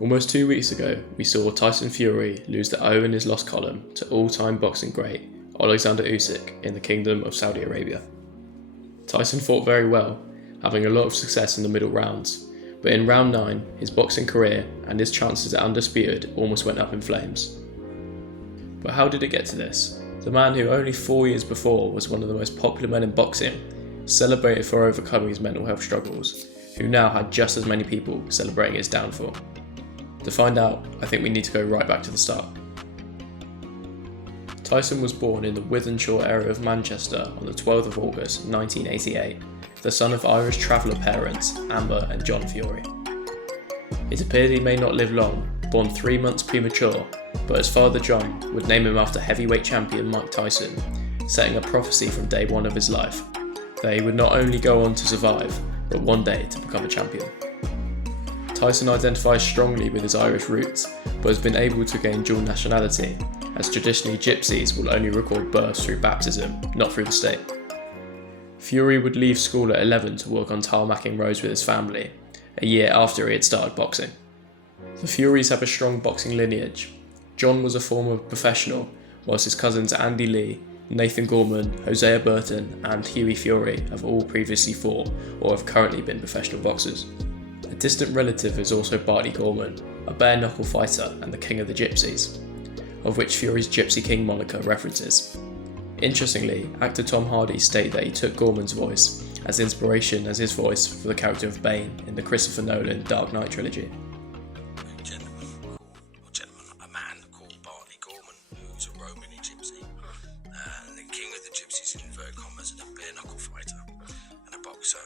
Almost 2 weeks ago, we saw Tyson Fury lose the O in his loss column to all-time boxing great Alexander Usyk in the Kingdom of Saudi Arabia. Tyson fought very well, having a lot of success in the middle rounds, but in round 9, his boxing career and his chances at undisputed almost went up in flames. But how did it get to this? The man who only 4 years before was one of the most popular men in boxing, celebrated for overcoming his mental health struggles, who now had just as many people celebrating his downfall. To find out, I think we need to go right back to the start. Tyson was born in the Wythenshawe area of Manchester on the 12th of August 1988, the son of Irish traveller parents Amber and John Fury. It appeared he may not live long, born 3 months premature, but his father John would name him after heavyweight champion Mike Tyson, setting a prophecy from day one of his life, that he would not only go on to survive, but one day to become a champion. Tyson identifies strongly with his Irish roots, but has been able to gain dual nationality, as traditionally gypsies will only record births through baptism, not through the state. Fury would leave school at 11 to work on tarmacking roads with his family, a year after he had started boxing. The Furies have a strong boxing lineage. John was a former professional, whilst his cousins Andy Lee, Nathan Gorman, Hosea Burton and Hughie Fury have all previously fought or have currently been professional boxers. A distant relative is also Barty Gorman, a bare-knuckle fighter and the king of the gypsies, of which Fury's Gypsy King moniker references. Interestingly, actor Tom Hardy stated that he took Gorman's voice as inspiration as his voice for the character of Bane in the Christopher Nolan Dark Knight trilogy. A man called Barty Gorman, who's a Romany gypsy, and the king of the gypsies in inverted commas, and a bare-knuckle fighter and a boxer.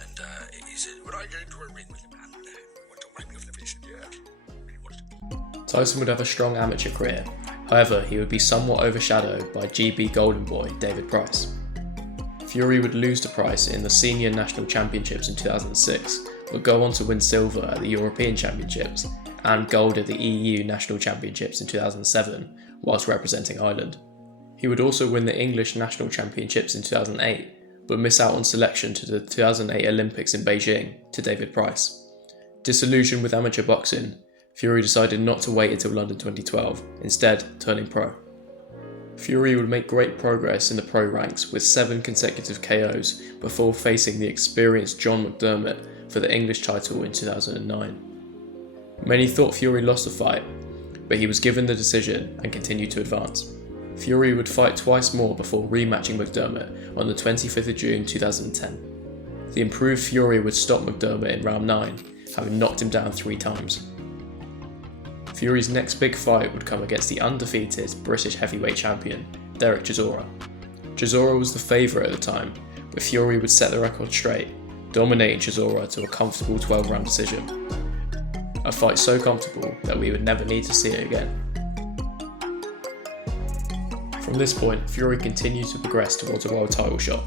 And he said, "Would I go into a ring with him and want to wipe me off the fish?" Yeah. Tyson would have a strong amateur career, however he would be somewhat overshadowed by GB Golden Boy David Price. Fury would lose to Price in the Senior National Championships in 2006, but go on to win silver at the European Championships and gold at the EU National Championships in 2007, whilst representing Ireland. He would also win the English National Championships in 2008, but miss out on selection to the 2008 Olympics in Beijing to David Price. Disillusioned with amateur boxing, Fury decided not to wait until London 2012, instead turning pro. Fury would make great progress in the pro ranks with 7 consecutive KOs before facing the experienced John McDermott for the English title in 2009. Many thought Fury lost the fight, but he was given the decision and continued to advance. Fury would fight twice more before rematching McDermott on the 25th of June 2010. The improved Fury would stop McDermott in round 9, having knocked him down 3 times. Fury's next big fight would come against the undefeated British heavyweight champion, Derek Chisora. Chisora was the favourite at the time, but Fury would set the record straight, dominating Chisora to a comfortable 12-round decision. A fight so comfortable that we would never need to see it again. From this point, Fury continued to progress towards a world title shot.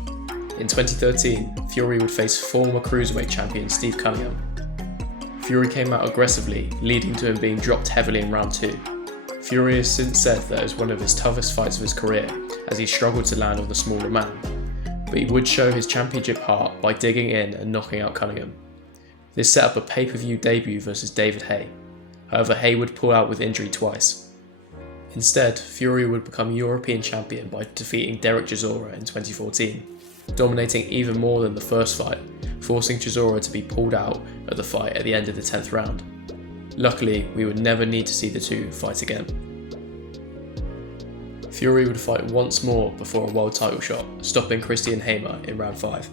In 2013, Fury would face former cruiserweight champion Steve Cunningham. Fury came out aggressively, leading to him being dropped heavily in round 2. Fury has since said that it was one of his toughest fights of his career, as he struggled to land on the smaller man, but he would show his championship heart by digging in and knocking out Cunningham. This set up a pay-per-view debut versus David Haye. However, Haye would pull out with injury twice. Instead, Fury would become European champion by defeating Derek Chisora in 2014, dominating even more than the first fight, forcing Chisora to be pulled out of the fight at the end of the 10th round. Luckily, we would never need to see the two fight again. Fury would fight once more before a world title shot, stopping Christian Hamer in round 5.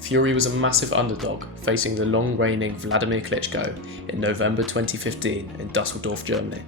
Fury was a massive underdog, facing the long-reigning Vladimir Klitschko in November 2015 in Dusseldorf, Germany.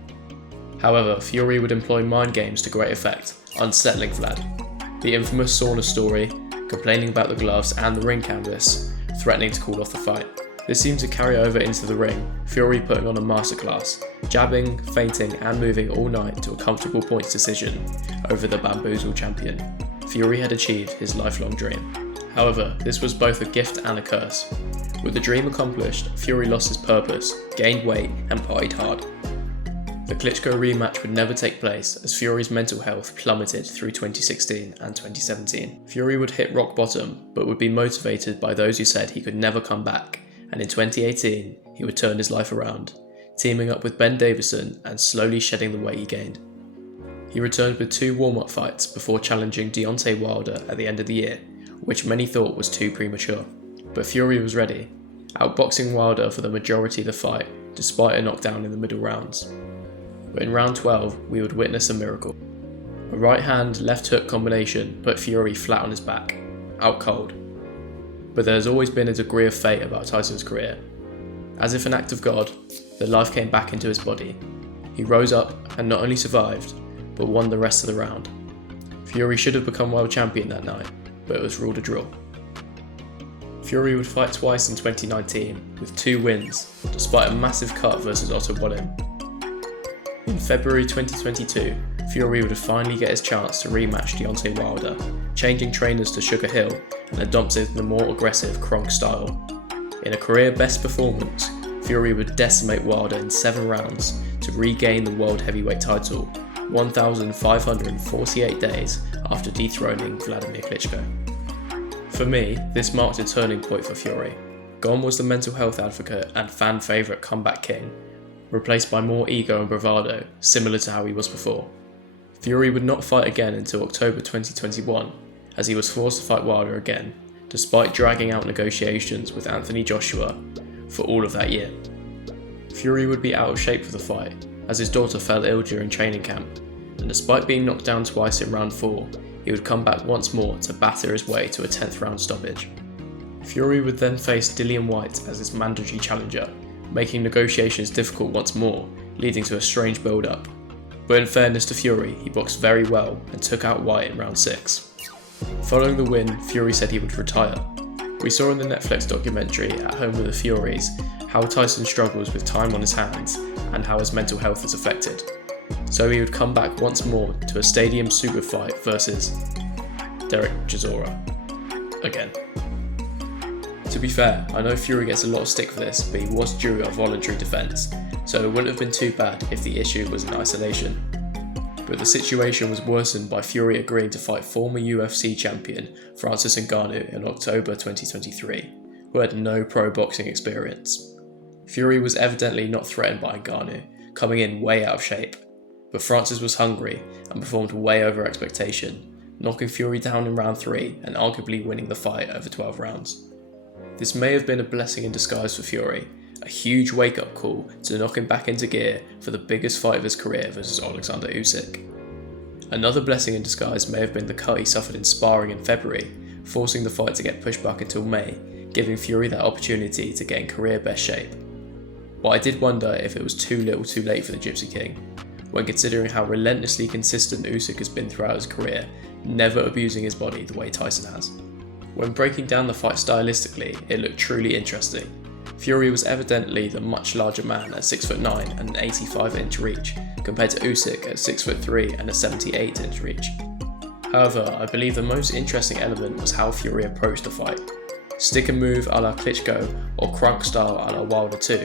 However, Fury would employ mind games to great effect, unsettling Vlad. The infamous sauna story, complaining about the gloves and the ring canvas, threatening to call off the fight. This seemed to carry over into the ring, Fury putting on a masterclass, jabbing, feinting and moving all night to a comfortable points decision over the bamboozled champion. Fury had achieved his lifelong dream. However, this was both a gift and a curse. With the dream accomplished, Fury lost his purpose, gained weight and partied hard. The Klitschko rematch would never take place as Fury's mental health plummeted through 2016 and 2017. Fury would hit rock bottom, but would be motivated by those who said he could never come back, and in 2018 he would turn his life around, teaming up with Ben Davison and slowly shedding the weight he gained. He returned with 2 warm-up fights before challenging Deontay Wilder at the end of the year, which many thought was too premature. But Fury was ready, outboxing Wilder for the majority of the fight despite a knockdown in the middle rounds. But in round 12, we would witness a miracle. A right hand, left hook combination put Fury flat on his back, out cold. But there has always been a degree of fate about Tyson's career. As if an act of God, the life came back into his body. He rose up and not only survived, but won the rest of the round. Fury should have become world champion that night, but it was ruled a draw. Fury would fight twice in 2019, with 2 wins, despite a massive cut versus Otto Wallin. In February 2022, Fury would finally get his chance to rematch Deontay Wilder, changing trainers to Sugar Hill and adopting the more aggressive Kronk style. In a career best performance, Fury would decimate Wilder in 7 rounds to regain the world heavyweight title 1,548 days after dethroning Vladimir Klitschko. For me, this marked a turning point for Fury. Gone was the mental health advocate and fan favourite comeback king, replaced by more ego and bravado, similar to how he was before. Fury would not fight again until October 2021, as he was forced to fight Wilder again, despite dragging out negotiations with Anthony Joshua for all of that year. Fury would be out of shape for the fight, as his daughter fell ill during training camp, and despite being knocked down twice in round 4, he would come back once more to batter his way to a 10th round stoppage. Fury would then face Dillian Whyte as his mandatory challenger, making negotiations difficult once more, leading to a strange build-up. But in fairness to Fury, he boxed very well and took out Whyte in round 6. Following the win, Fury said he would retire. We saw in the Netflix documentary At Home with the Furies how Tyson struggles with time on his hands and how his mental health is affected. So he would come back once more to a stadium super fight versus Derek Chisora again. To be fair, I know Fury gets a lot of stick for this, but he was due a voluntary defence, so it wouldn't have been too bad if the issue was in isolation. But the situation was worsened by Fury agreeing to fight former UFC champion Francis Ngannou in October 2023, who had no pro boxing experience. Fury was evidently not threatened by Ngannou, coming in way out of shape, but Francis was hungry and performed way over expectation, knocking Fury down in round 3 and arguably winning the fight over 12 rounds. This may have been a blessing in disguise for Fury, a huge wake-up call to knock him back into gear for the biggest fight of his career versus Alexander Usyk. Another blessing in disguise may have been the cut he suffered in sparring in February, forcing the fight to get pushed back until May, giving Fury that opportunity to get in career best shape. But I did wonder if it was too little too late for the Gypsy King, when considering how relentlessly consistent Usyk has been throughout his career, never abusing his body the way Tyson has. When breaking down the fight stylistically, it looked truly interesting. Fury was evidently the much larger man at 6'9" and an 85-inch reach, compared to Usyk at 6'3" and a 78-inch reach. However, I believe the most interesting element was how Fury approached the fight. Stick and move a la Klitschko or Kronk style a la Wilder 2.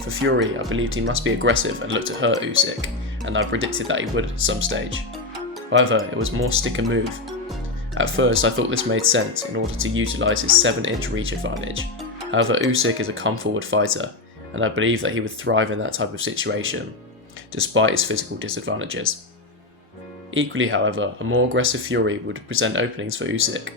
For Fury, I believed he must be aggressive and look to hurt Usyk, and I predicted that he would at some stage. However, it was more stick and move. At first, I thought this made sense in order to utilise his 7-inch reach advantage. However, Usyk is a come-forward fighter, and I believe that he would thrive in that type of situation, despite his physical disadvantages. Equally, however, a more aggressive Fury would present openings for Usyk,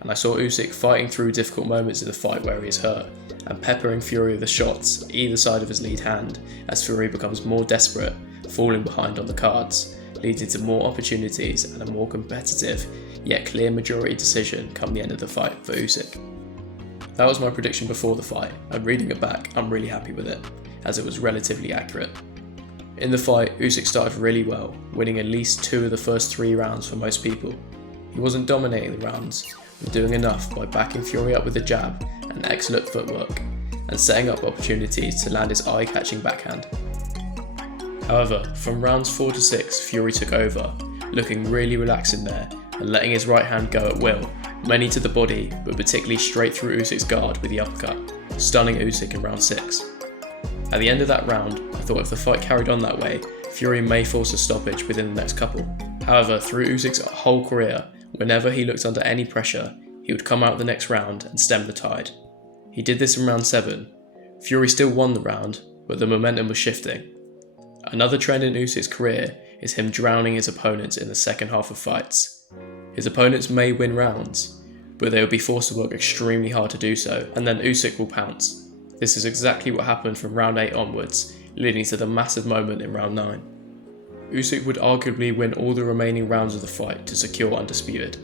and I saw Usyk fighting through difficult moments in the fight where he is hurt, and peppering Fury with the shots either side of his lead hand as Fury becomes more desperate, falling behind on the cards, leading to more opportunities and a more competitive, yet clear majority decision come the end of the fight for Usyk. That was my prediction before the fight, and reading it back, I'm really happy with it, as it was relatively accurate. In the fight, Usyk started really well, winning at least 2 of the first 3 rounds for most people. He wasn't dominating the rounds, but doing enough by backing Fury up with a jab and excellent footwork, and setting up opportunities to land his eye-catching backhand. However, from rounds 4 to 6, Fury took over, looking really relaxed in there and letting his right hand go at will, many to the body, but particularly straight through Usyk's guard with the uppercut, stunning Usyk in round 6. At the end of that round, I thought if the fight carried on that way, Fury may force a stoppage within the next couple. However, through Usyk's whole career, whenever he looked under any pressure, he would come out the next round and stem the tide. He did this in round 7. Fury still won the round, but the momentum was shifting. Another trend in Usyk's career is him drowning his opponents in the second half of fights. His opponents may win rounds, but they will be forced to work extremely hard to do so, and then Usyk will pounce. This is exactly what happened from round 8 onwards, leading to the massive moment in round 9. Usyk would arguably win all the remaining rounds of the fight to secure undisputed.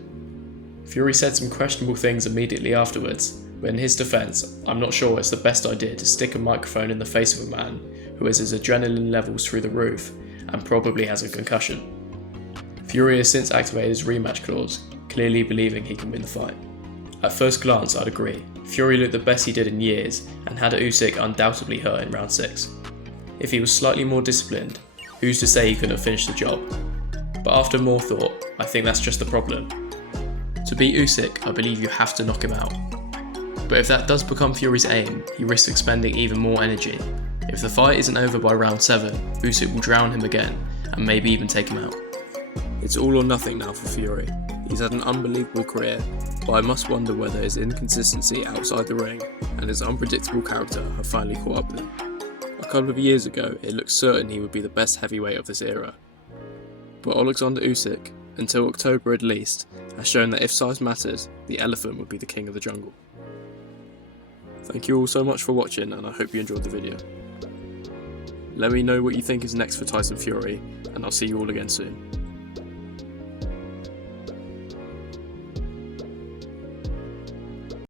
Fury said some questionable things immediately afterwards, but in his defence, I'm not sure it's the best idea to stick a microphone in the face of a man who has his adrenaline levels through the roof and probably has a concussion. Fury has since activated his rematch clause, clearly believing he can win the fight. At first glance, I'd agree. Fury looked the best he did in years and had Usyk undoubtedly hurt in round 6. If he was slightly more disciplined, who's to say he couldn't have finished the job? But after more thought, I think that's just the problem. To beat Usyk, I believe you have to knock him out. But if that does become Fury's aim, he risks expending even more energy. If the fight isn't over by round 7, Usyk will drown him again and maybe even take him out. It's all or nothing now for Fury. He's had an unbelievable career, but I must wonder whether his inconsistency outside the ring and his unpredictable character have finally caught up with him. A couple of years ago, it looked certain he would be the best heavyweight of this era. But Alexander Usyk, until October at least, has shown that if size matters, the elephant would be the king of the jungle. Thank you all so much for watching, and I hope you enjoyed the video. Let me know what you think is next for Tyson Fury, and I'll see you all again soon.